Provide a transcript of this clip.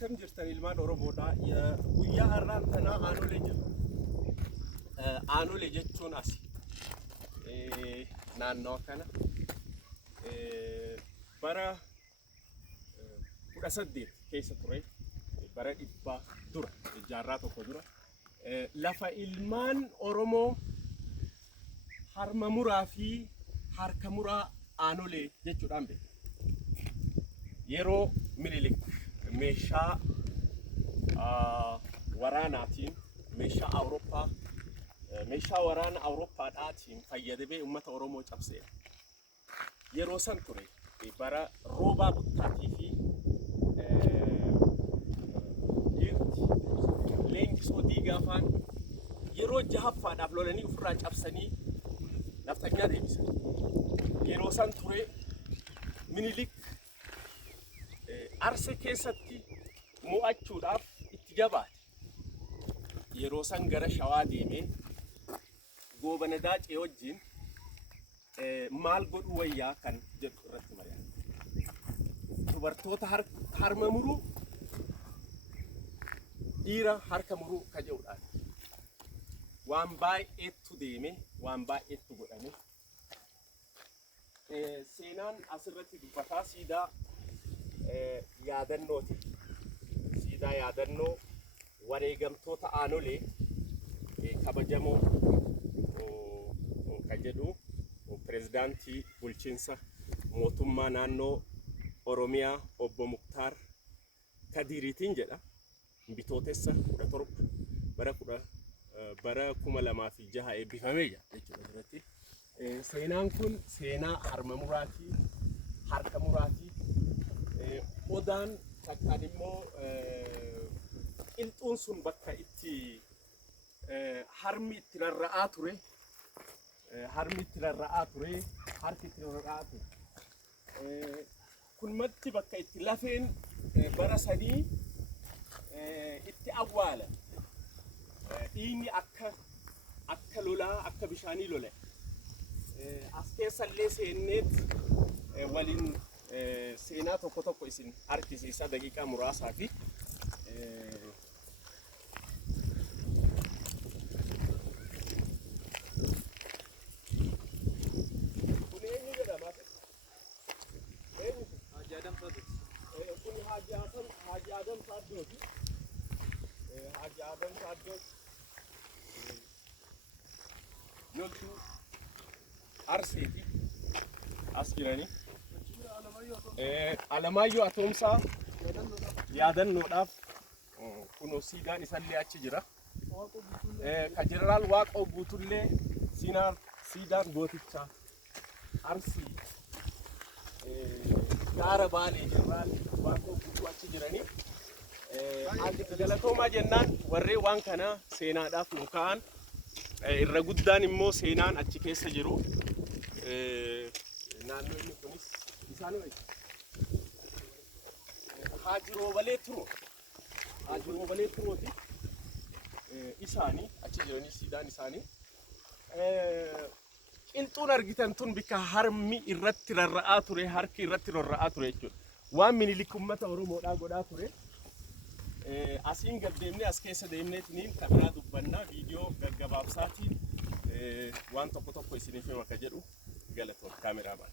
akkam jirtan ilmaan Oromoodhaa guyyaa har'aan tanaa aanolee jiru. Aanolee jechuun as naannoo kana bara 18 keessa ture, bara 100 dura, jaarraa tokko dura lafa ilmaan Oromoo harma muraa fi harka muraa aanolee jechuudhaan beekamu. Yeroo Minilik meeshaa waraanaatiin meeshaa Awurooppaa meeshaa waraana Awurooppaadhaatiin fayyadamee uummata Oromoo cabsee yeroo san ture bara roobaa buttaatii fi leenjisoo diigaafaan yeroo jahaffaadhaaf lolanii ofirraa cabsanii naftanyaa deebisan. Yeroo san ture Minilik Arsee keessatti mo'achuudhaaf itti jabaate. Yeroo san gara Shawaa deemee Goobana Daacee wajjin maal godhu wayyaa kan jedhu irratti mari'ate. Dubartoota harma muruu, dhiira harka muruu ka jedhudhaan waan baay'eetu deeme, waan baay'eetu godhame. Seenaan asirratti dubbataa siidaa yaadannooti. Siidaa yaadannoo wareegamtoota aanolee kabajamoo kan jedhu pirezidaantii bulchiinsa mootummaa naannoo Oromiyaa obbo Muktaar Kadiiriitiin jedha. Bitootessa 17 bara 2006 eebbifamee jira jechuudha irratti. Seenaan kun seenaa harma muraatii, harka muraatii. Odaan takkaan immoo qilxuun sun bakka itti harmi itti rarra'aa ture, harki itti rarra'aa ture. Kun matti bakka itti lafeen bara sanii itti awwaala. Dhiigni akka lolaa, akka bishaanii lole. As keessallee seenneet waliin seenaa tokko isin argisiisa daqiiqaa muraasaa fi kun eenyu jedhama? Haaji Adam Saaddooti. Kun Haaji Adam Saaddooti. Haaji Adam Saaddooti loltuu Arseeti as jiranii. Alamaayyoo Atoomsaa yaadannoodhaaf kunoo siidaan isallee achi jira. Ka Jeneraal Waaqoo Guutullee siidaan gootichaa Arsii gaara Baalee Jeneraal Waaqoo Guutuu achi jiranii. Galatoomaa jennaan warreen waan kana seenaadhaaf nu ka'an irra guddaan immoo seenaan achi keessa jiru. Naannoo inni kunis isaan Haaji Roobalee Turooti. Isaanii achi jiranii siidaan isaanii. Qilxuun argitan tun bika harmi irratti rarra'aa ture, harki irratti rarra'aa ture jechuudha. Waan Minilik uummata Oromoodhaa godhaa ture. Asiin gad deemnee as keessa deemneetiniin kan biraa dubbannaa viidiyoo gaggabaabsaatiin waan tokko isiniif hima akka jedhu galatoon kaameraadhaan.